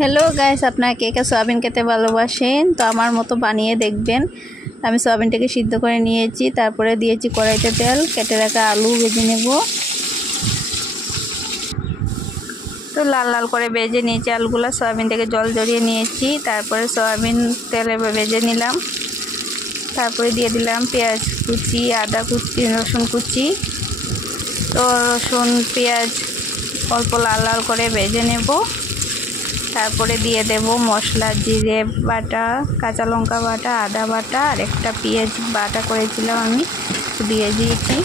Hello guys, আপনারা কে কে soybean খেতে ভালোবাসেন? তো আমার মতো বানিয়ে দেখবেন। আমি সয়াবিনটাকে সিদ্ধ করে নিয়েছি, তারপরে দিয়েছি কড়াইতে তেল, কেটে রাখা আলু ভেজে নেব। তো লাল লাল করে ভেজে নিয়েছি আলুগুলো, সয়াবিন থেকে জল ঝরিয়ে নিয়েছি, তারপরে সয়াবিন তেলে ভেজে নিলাম। তারপরে দিয়ে দিলাম পেঁয়াজ কুচি, আদা কুচি, রসুন কুচি। তো রসুন পেঁয়াজ অল্প লাল লাল করে ভেজে নেব। তারপরে দিয়ে দেব মশলা, জিরে বাটা, কাঁচা লঙ্কা বাটা, আদা বাটা আর একটা পেঁয়াজ বাটা করেছিলাম আমি, দিয়ে দিয়েছি।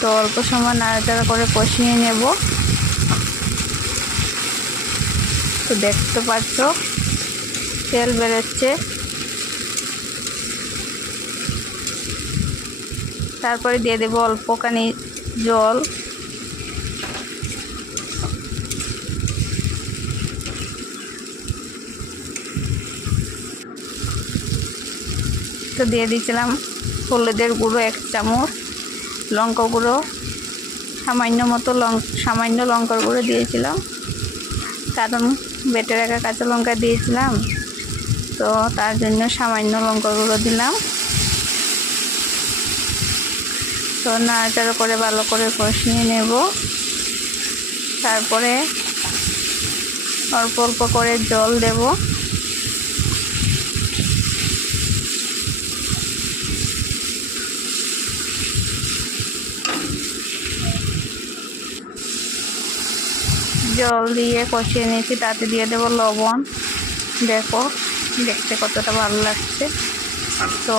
তো অল্প সময় নাড়াচাড়া করে কষিয়ে নেব। তো দেখতে পাচ্ছ তেল বেরোচ্ছে। তারপরে দিয়ে দেব অল্পখানি জল। তো দিয়ে দিয়েছিলাম হলুদের গুঁড়ো 1 চামচ, লঙ্কা গুঁড়ো সামান্য লঙ্কার গুঁড়ো দিয়েছিলাম, কারণ বেটে রাখা কাঁচা লঙ্কা দিয়েছিলাম, তো তার জন্য সামান্য লঙ্কার গুঁড়ো দিলাম। তো নাড়াচাড়া করে ভালো করে কষিয়ে নেব। তারপরে অল্প অল্প করে জল দেব। জল দিয়ে কষিয়ে নিয়েছি, তাতে দিয়ে দেব লবণ। দেখো দেখতে কতটা ভালো লাগছে। তো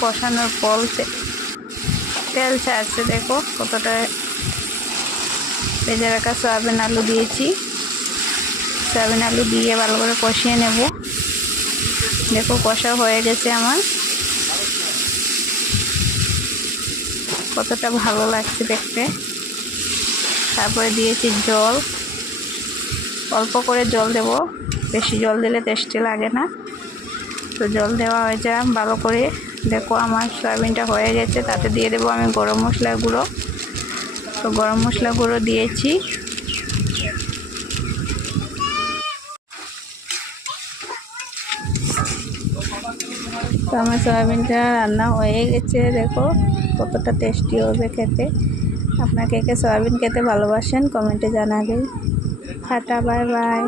কষানোর পর তেল ছাড়ছে, দেখো কতটা। ভেজে রাখা সয়াবিন আলু দিয়েছি, সয়াবিন আলু দিয়ে ভালো করে কষিয়ে নেব। দেখো কষা হয়ে গেছে আমার, কতটা ভালো লাগছে দেখতে। তারপরে দিয়েছি জল, অল্প করে জল দেব, বেশি জল দিলে টেস্টি লাগে না। তো জল দেওয়া হয়েছে ভালো করে। দেখো আমার সয়াবিনটা হয়ে গেছে। তাতে দিয়ে দেবো আমি গরম মশলার গুঁড়ো। তো গরম মশলা গুঁড়ো দিয়েছি। তো আমার সয়াবিনটা রান্না হয়ে গেছে। দেখো কতটা টেস্টি হবে খেতে। আপনারা কে কে সয়াবিন খেতে ভালোবাসেন কমেন্টে জানাবেন। Tata, bye bye.